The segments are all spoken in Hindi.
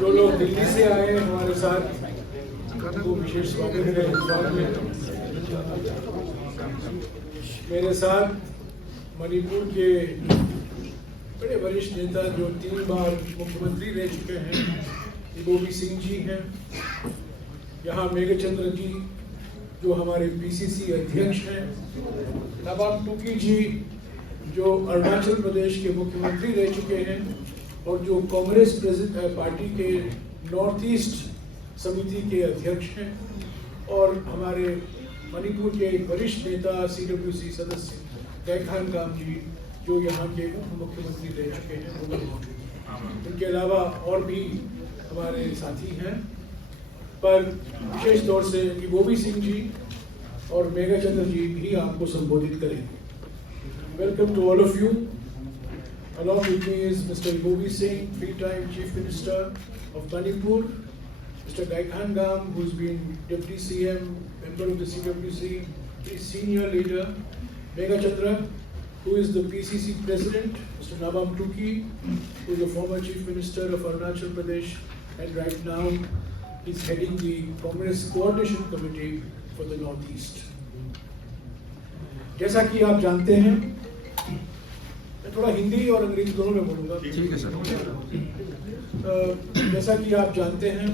जो लोग दिल्ली से आए हमारे साथ वो विशेष स्वागत है इंतजार में। मेरे साथ मणिपुर के बड़े वरिष्ठ नेता जो 3 बार मुख्यमंत्री रह चुके हैं, इबोबी सिंह जी हैं। यहाँ मेघचंद्र जी जो हमारे पीसीसी अध्यक्ष हैं, नवाब टूकी जी जो अरुणाचल प्रदेश के मुख्यमंत्री रह चुके हैं और जो कांग्रेस पार्टी के नॉर्थ ईस्ट समिति के अध्यक्ष हैं, और हमारे मणिपुर के एक वरिष्ठ नेता CWC सदस्य गैखानगाम जी जो यहाँ के उप मुख्यमंत्री रह चुके हैं, वो लोग मौजूद हैं। इनके अलावा और भी हमारे साथी हैं, पर विशेष तौर से इबोबी सिंह जी और मेघचंद्र जी भी आपको संबोधित करेंगे। Welcome to all of you. Along with me is Mr. Ibobi Singh, three-time Chief Minister of Manipur, Mr. Gaikhangam, who's been Deputy CM, member of the CWC, his senior leader, Meghachandra, who is the PCC President, Mr. Nabam Tuki, who is the former Chief Minister of Arunachal Pradesh, and right now he's heading the Congress Coordination Committee for the Northeast. जैसा कि आप जानते हैं, मैं थोड़ा हिंदी और अंग्रेजी दोनों में बोलूँगा। ठीक है सर। जैसा कि आप जानते हैं,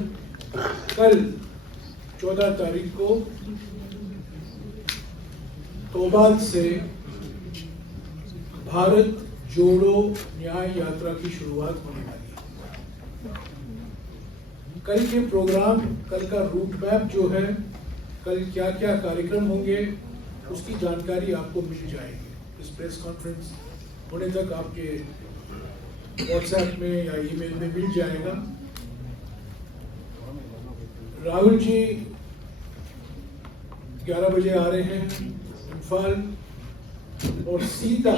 कल 14 तारीख को तोबाल से भारत जोड़ो न्याय यात्रा की शुरुआत होने वाली है। कल के प्रोग्राम, कल का रूट मैप जो है, कल क्या क्या कार्यक्रम होंगे, उसकी जानकारी आपको मिल जाएगी। इस प्रेस कॉन्फ्रेंस होने तक आपके व्हाट्सएप में या ईमेल में मिल जाएगा। राहुल जी 11 बजे आ रहे हैं इम्फाल, और सीधा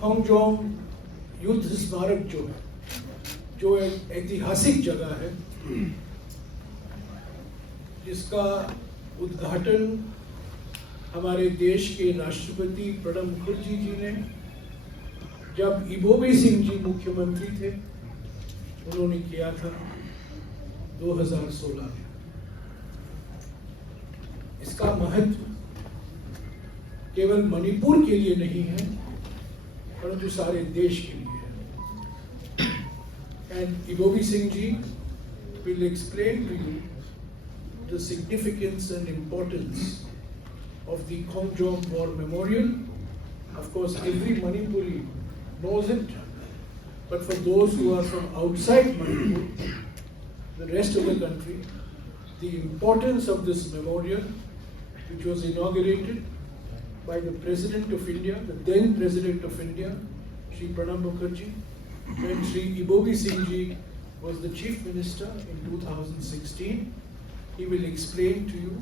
खोंगजोंग युद्ध स्मारक जो एक ऐतिहासिक जगह है, जिसका उद्घाटन हमारे देश के राष्ट्रपति प्रणब मुखर्जी जी ने, जब इबोबी सिंह जी मुख्यमंत्री थे, उन्होंने किया था 2016 में। इसका महत्व केवल मणिपुर के लिए नहीं है, परंतु सारे देश के लिए है। And Ibobi Singh ji will explain to you the significance and importance of the Khongsjom War Memorial. Of course, every Manipuri knows it, but for those who are from outside Manipur, the rest of the country, the importance of this memorial, which was inaugurated by the President of India, the then President of India, Shri Pranab Mukherjee, when Shri Ibobi Singh Ji was the Chief Minister in 2016. He will explain to you.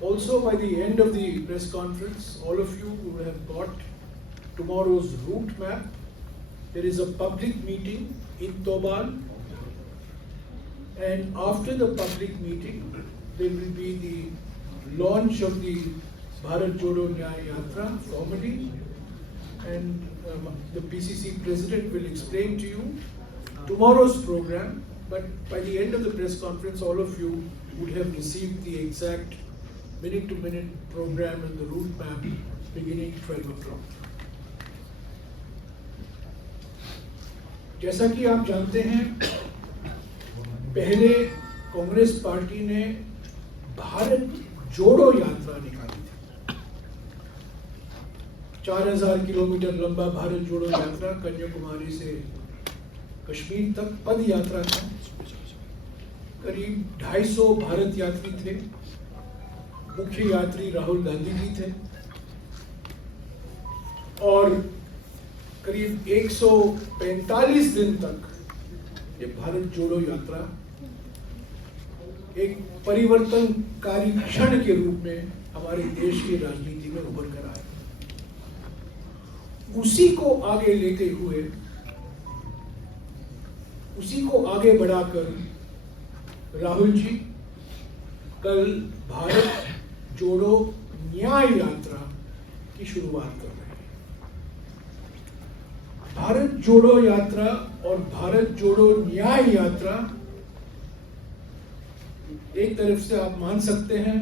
Also, by the end of the press conference, all of you will have got tomorrow's route map. There is a public meeting in Tobal, and after the public meeting, there will be the launch of the Bharat Jodo Nyaya Yatra formally, and the PCC President will explain to you tomorrow's program. But by the end of the press conference, all of you would have received the exact minute-to-minute program and the route map beginning 12 o'clock. जैसा कि आप जानते हैं, पहले कांग्रेस पार्टी ने भारत जोड़ो यात्रा निकाली थी। 4000 किलोमीटर लंबा भारत जोड़ो यात्रा कन्याकुमारी से कश्मीर तक पद यात्रा था। करीब 250 भारत यात्री थे। मुख्य यात्री राहुल गांधी जी थे, और करीब 145 दिन तक ये भारत जोड़ो यात्रा एक परिवर्तनकारी क्षण के रूप में हमारे देश की राजनीति में उभर कर आया। उसी को आगे लेते हुए, उसी को आगे बढ़ाकर राहुल जी कल भारत जोड़ो न्याय यात्रा की शुरुआत कर रहे हैं। भारत जोड़ो यात्रा और भारत जोड़ो न्याय यात्रा एक तरफ से आप मान सकते हैं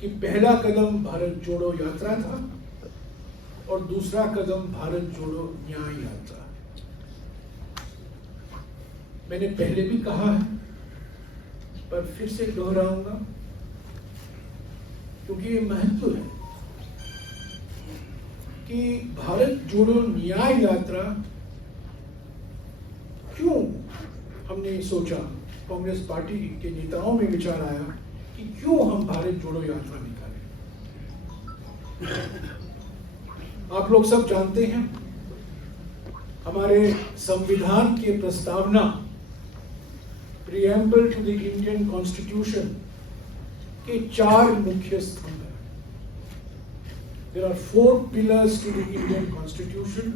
कि पहला कदम भारत जोड़ो यात्रा था और दूसरा कदम भारत जोड़ो न्याय यात्रा। मैंने पहले भी कहा है पर फिर से दोहराऊंगा क्योंकि ये महत्व है कि भारत जोड़ो न्याय यात्रा क्यों हमने सोचा, कांग्रेस पार्टी के नेताओं में विचार आया कि क्यों हम भारत जोड़ो यात्रा निकालें। आप लोग सब जानते हैं हमारे संविधान के प्रस्तावना preamble to the Indian constitution के 4 मुख्य स्तंभ हैं। There are 4 pillars to the Indian Constitution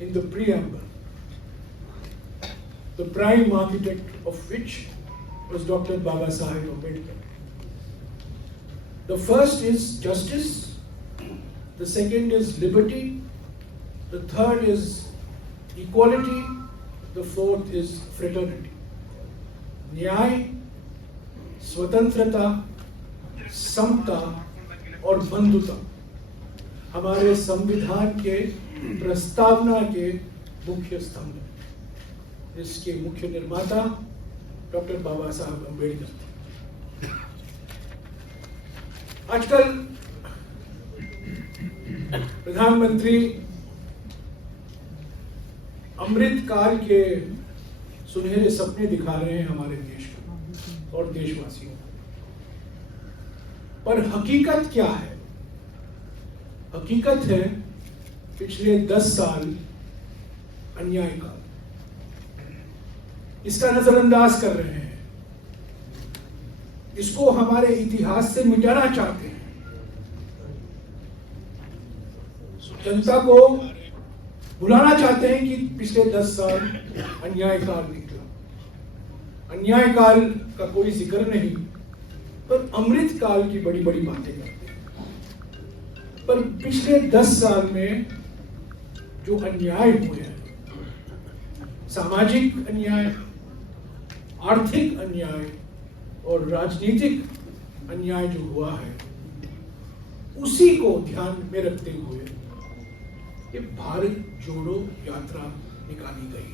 in the preamble, the prime architect of which was Dr. Baba Saheb Ambedkar. The first is justice, the second is liberty, the third is equality, the fourth is fraternity. न्याय, स्वतंत्रता, समता और बंधुता हमारे संविधान के प्रस्तावना के मुख्य स्तंभ हैं। इसके मुख्य निर्माता डॉक्टर बाबा साहब अम्बेडकर थे। आजकल प्रधानमंत्री अमृत काल के सुनहरे सपने दिखा रहे हैं हमारे देश को और देशवासियों को, पर हकीकत क्या है? हकीकत है पिछले 10 साल अन्याय का, इसका नजरअंदाज कर रहे हैं, इसको हमारे इतिहास से मिटाना चाहते हैं। जनता को बुलाना चाहते हैं कि पिछले 10 साल अन्याय काल निकला। अन्याय काल का कोई जिक्र नहीं, पर अमृत काल की बड़ी बड़ी बातें करते हैं। पर पिछले 10 साल में जो अन्याय हुए हैं, सामाजिक अन्याय, आर्थिक अन्याय और राजनीतिक अन्याय जो हुआ है, उसी को ध्यान में रखते हुए ये भारत जोड़ो यात्रा निकाली गई।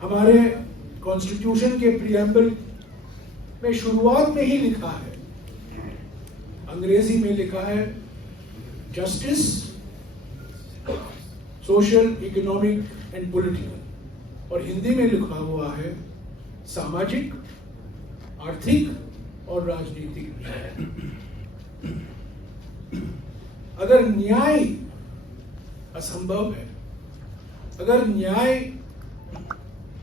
हमारे कॉन्स्टिट्यूशन के प्रीएम्बल में शुरुआत में ही लिखा है, अंग्रेजी में लिखा है justice, social, economic and political, और हिंदी में लिखा हुआ है सामाजिक, आर्थिक और राजनीतिक न्याय। अगर न्याय असंभव है, अगर न्याय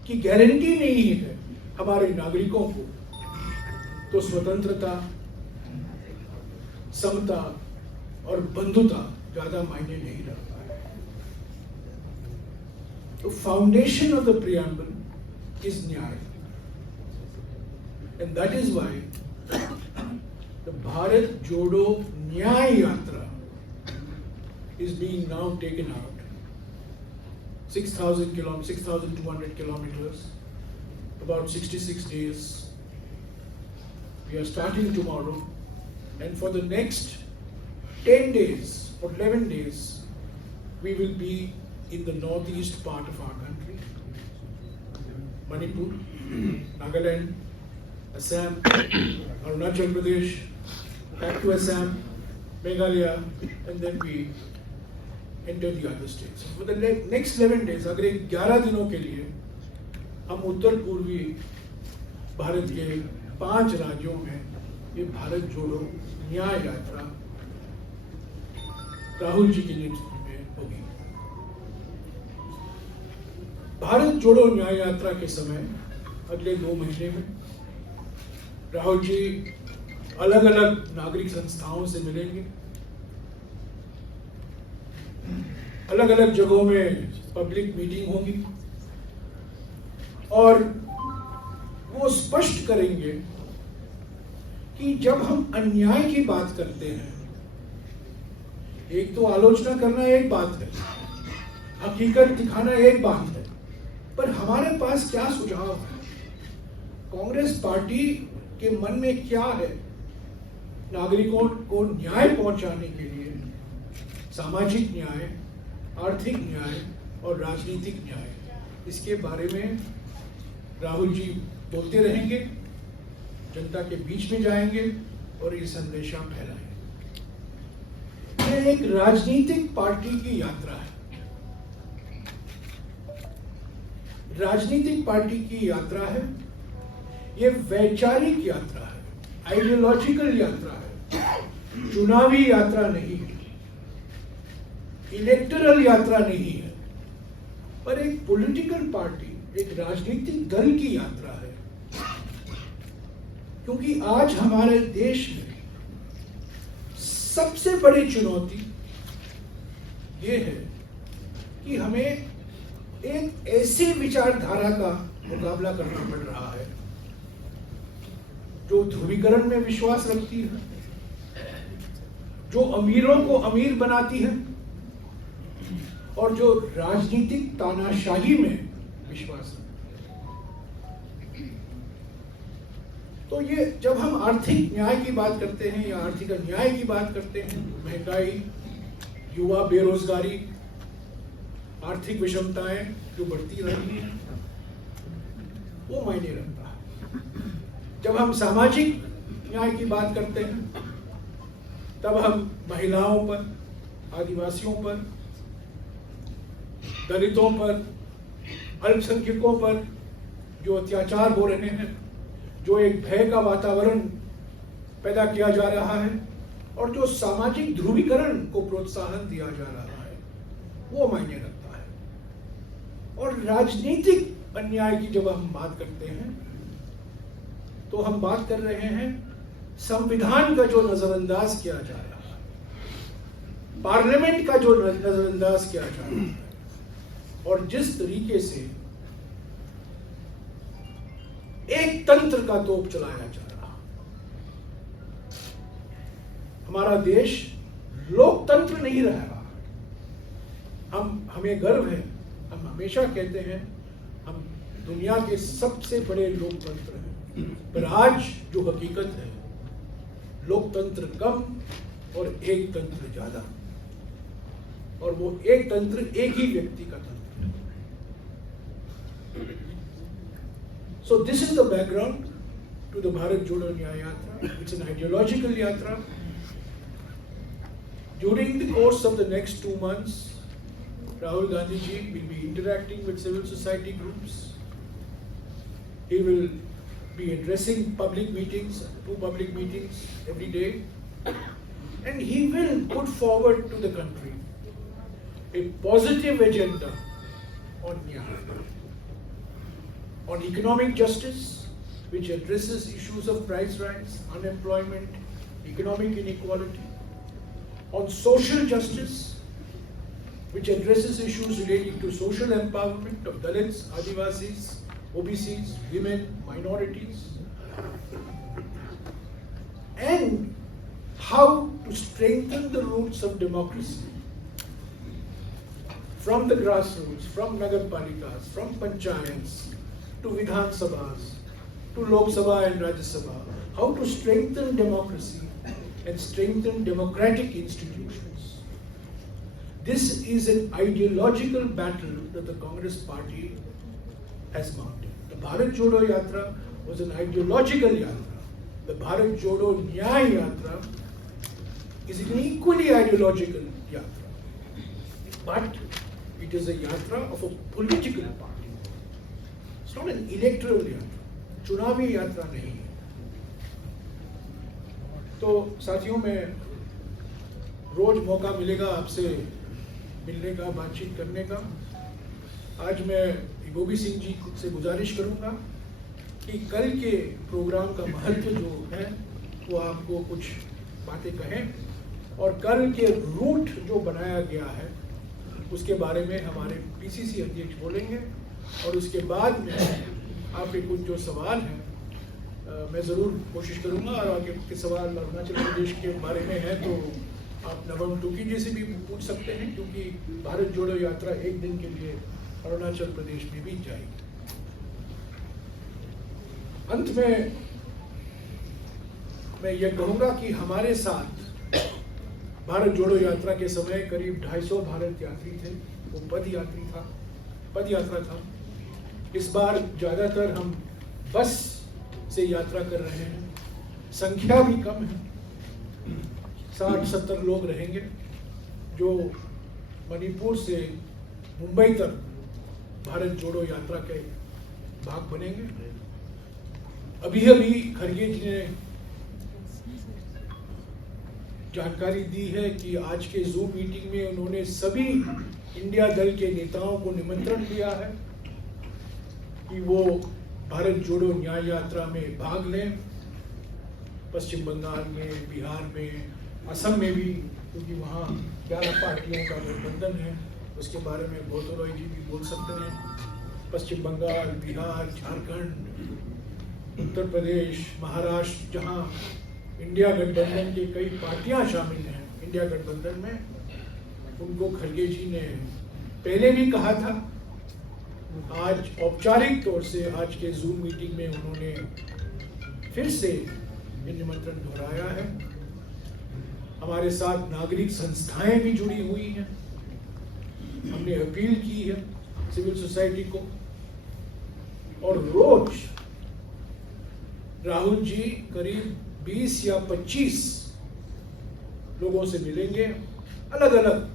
की गारंटी नहीं है हमारे नागरिकों को, तो स्वतंत्रता, समता और बंधुता ज्यादा मायने नहीं रखता है। तो foundation of the preamble is nyay, and that is why the Bharat Jodo Nyay यात्रा is being now taken out. 6,200 kilometers, about 66 days. We are starting tomorrow, and for the next 10 days or 11 days, we will be in the northeast part of our country. Manipur, Nagaland, Assam, Arunachal Pradesh, back to Assam, Meghalaya, and then we enter the other states. For the next 11 days, अगले 11 दिनों के लिए हम उत्तर पूर्वी भारत के 5 राज्यों में ये भारत जोड़ो न्याय यात्रा राहुल जी के नेतृत्व में होगी। भारत जोड़ो न्याय यात्रा के समय अगले 2 महीने में राहुल जी अलग अलग नागरिक संस्थाओं से मिलेंगे, अलग अलग जगहों में पब्लिक मीटिंग होगी और वो स्पष्ट करेंगे कि जब हम अन्याय की बात करते हैं, एक तो आलोचना करना एक बात है, हकीकत दिखाना एक बात है, पर हमारे पास क्या सुझाव है? कांग्रेस पार्टी के मन में क्या है नागरिकों को न्याय पहुंचाने के लिए? सामाजिक न्याय, आर्थिक न्याय और राजनीतिक न्याय, इसके बारे में राहुल जी बोलते रहेंगे, जनता के बीच में जाएंगे और ये संदेशा फैलाएंगे। ये एक राजनीतिक पार्टी की यात्रा है। राजनीतिक पार्टी की यात्रा है, ये वैचारिक यात्रा है, आइडियोलॉजिकल यात्रा है, चुनावी यात्रा नहीं है, इलेक्टरल यात्रा नहीं है, पर एक पॉलिटिकल पार्टी, एक राजनीतिक दल की यात्रा है। क्योंकि आज हमारे देश में सबसे बड़ी चुनौती ये है कि हमें एक ऐसी विचारधारा का मुकाबला करना पड़ रहा है जो ध्रुवीकरण में विश्वास रखती है, जो अमीरों को अमीर बनाती है और जो राजनीतिक तानाशाही में विश्वास रखती है। तो ये जब हम आर्थिक न्याय की बात करते हैं या आर्थिक अन्याय की बात करते हैं, महंगाई, युवा बेरोजगारी, आर्थिक विषमताएं जो बढ़ती रही हैं, वो मायने रखता है। जब हम सामाजिक न्याय की बात करते हैं, तब हम महिलाओं पर, आदिवासियों पर, दलितों पर, अल्पसंख्यकों पर जो अत्याचार हो रहे हैं, जो एक भय का वातावरण पैदा किया जा रहा है और जो सामाजिक ध्रुवीकरण को प्रोत्साहन दिया जा रहा है, वो मायने रखता है। और राजनीतिक अन्याय की जब हम बात करते हैं तो हम बात कर रहे हैं संविधान का जो नजरअंदाज किया जा रहा है, पार्लियामेंट का जो नजरअंदाज किया जा रहा है, और जिस तरीके से एक तंत्र का तोप चलाया जा रहा। हमारा देश लोकतंत्र नहीं रहा। हमें गर्व है, हम हमेशा कहते हैं हम दुनिया के सबसे बड़े लोकतंत्र हैं, पर आज जो हकीकत है, लोकतंत्र कम और एक तंत्र ज्यादा, और वो एक तंत्र एक ही व्यक्ति का तंत्र। So this is the background to the Bharat Jodo Nyaya Yatra. It's an ideological yatra. During the course of the next 2 months, Rahul Gandhi ji will be interacting with civil society groups. He will be addressing public meetings, 2 public meetings every day, and he will put forward to the country a positive agenda on Nyaya, on economic justice, which addresses issues of price rise, unemployment, economic inequality, on social justice, which addresses issues relating to social empowerment of Dalits, Adivasis, OBCs, women, minorities, and how to strengthen the roots of democracy from the grassroots, from Nagarpalikas, from Panchayats, to Vidhan Sabhas, to Lok Sabha and Rajya Sabha, how to strengthen democracy and strengthen democratic institutions. This is an ideological battle that the Congress party has mounted. The Bharat Jodo Yatra was an ideological yatra. The Bharat Jodo Nyaya Yatra is an equally ideological yatra. But it is a yatra of a political party. It's not an electoral yatra, चुनावी यात्रा नहीं है। तो साथियों, में रोज मौका मिलेगा आपसे मिलने का, बातचीत करने का। आज मैं गोभी सिंह जी से गुजारिश करूंगा कि कल के प्रोग्राम का महत्व जो है वो आपको कुछ बातें कहें, और कल के रूट जो बनाया गया है उसके बारे में हमारे पीसीसी अध्यक्ष बोलेंगे, और उसके बाद में आपके कुछ जो सवाल हैं मैं ज़रूर कोशिश करूंगा, और आगे के सवाल अरुणाचल प्रदेश के बारे में है तो आप नवम टुकी जी से भी पूछ सकते हैं, क्योंकि भारत जोड़ो यात्रा एक दिन के लिए अरुणाचल प्रदेश में भी जाएगी। अंत में मैं यह कहूंगा कि हमारे साथ भारत जोड़ो यात्रा के समय करीब 250 भारत यात्री थे। वो पद यात्रा था। इस बार ज्यादातर हम बस से यात्रा कर रहे हैं। संख्या भी कम है, 60-70 लोग रहेंगे जो मणिपुर से मुंबई तक भारत जोड़ो यात्रा के भाग बनेंगे। अभी खरगे जी ने जानकारी दी है कि आज के जूम मीटिंग में उन्होंने सभी इंडिया दल के नेताओं को निमंत्रण दिया है कि वो भारत जोड़ो न्याय यात्रा में भाग लें। पश्चिम बंगाल में, बिहार में, असम में भी, क्योंकि वहाँ 11 पार्टियों का गठबंधन है, उसके बारे में बोतरॉय जी भी बोल सकते हैं। पश्चिम बंगाल, बिहार, झारखंड, उत्तर प्रदेश, महाराष्ट्र, जहाँ इंडिया गठबंधन की कई पार्टियां शामिल हैं इंडिया गठबंधन में, उनको खरगे जी ने पहले भी कहा था। आज औपचारिक तौर से आज के जूम मीटिंग में उन्होंने फिर से ये निमंत्रण दोहराया है। हमारे साथ नागरिक संस्थाएं भी जुड़ी हुई हैं। हमने अपील की है सिविल सोसाइटी को, और रोज राहुल जी करीब 20 या 25 लोगों से मिलेंगे। अलग अलग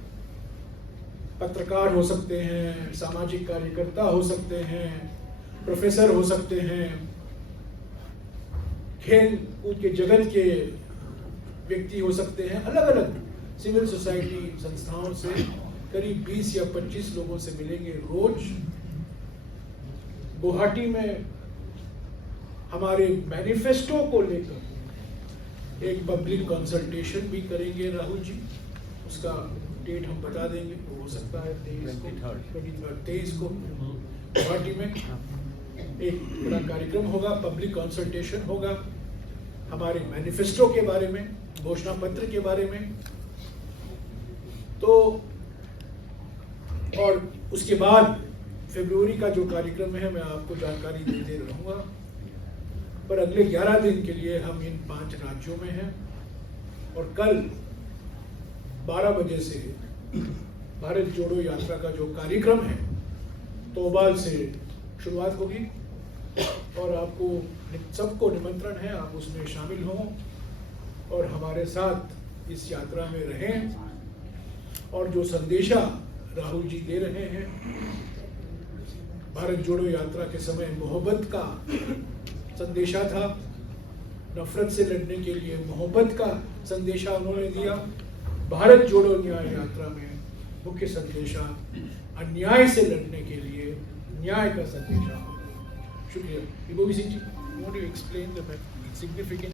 पत्रकार हो सकते हैं, सामाजिक कार्यकर्ता हो सकते हैं, प्रोफेसर हो सकते हैं, खेल कूद के जगत के व्यक्ति हो सकते हैं। अलग अलग सिविल सोसाइटी संस्थाओं से करीब 20 या 25 लोगों से मिलेंगे रोज। गुवाहाटी में हमारे मैनिफेस्टो को लेकर एक पब्लिक कंसल्टेशन भी करेंगे राहुल जी। उसका डेट हम बता देंगे, वो हो सकता है 23 को गुवाहाटी में एक बड़ा कार्यक्रम होगा, पब्लिक कंसल्टेशन होगा हमारे मैनिफेस्टो के बारे में, घोषणा पत्र के बारे में। तो और उसके बाद फरवरी का जो कार्यक्रम है मैं आपको जानकारी देते रहूँगा। पर अगले 11 दिन के लिए हम इन 5 राज्यों में हैं, और कल 12 बजे से भारत जोड़ो यात्रा का जो कार्यक्रम है तोबाल से शुरुआत होगी, और आपको सबको निमंत्रण है, आप उसमें शामिल हों और हमारे साथ इस यात्रा में रहें। और जो संदेशा राहुल जी दे रहे हैं, भारत जोड़ो यात्रा के समय मोहब्बत का संदेशा था, नफरत से लड़ने के लिए मोहब्बत का संदेशा उन्होंने दिया। भारत जोड़ो न्याय यात्रा में मुख्य संदेशा अन्याय से लड़ने के लिए न्याय का संदेशा। शुक्रिया। Vibhuti Singh ji, want to explain the significance